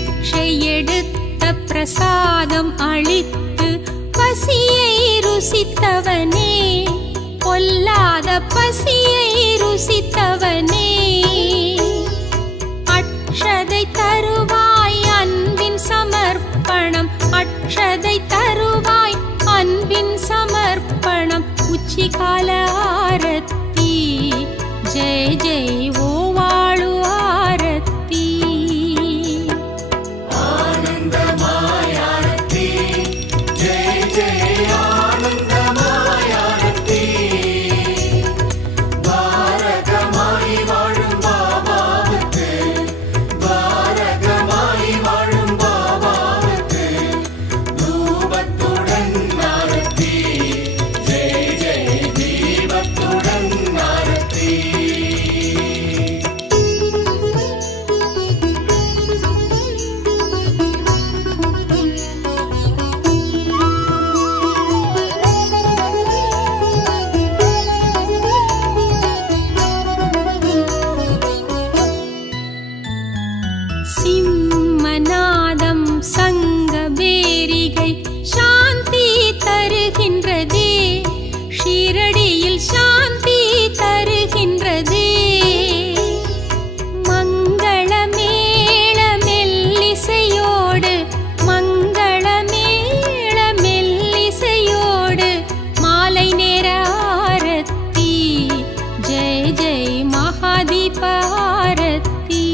பிக்ஷை எடுத்த பிரசாதம் அளித்து பசியை ருசித்தவனே. பொல்லாத பசியை ருசித்தவனே. அக்ஷதை தருவாய் அன்பின் சமர்ப்பணம். அக்ஷதை தருவாய் அன்பின் சமர்ப்பணம். உச்சிகால जय महादीप भारती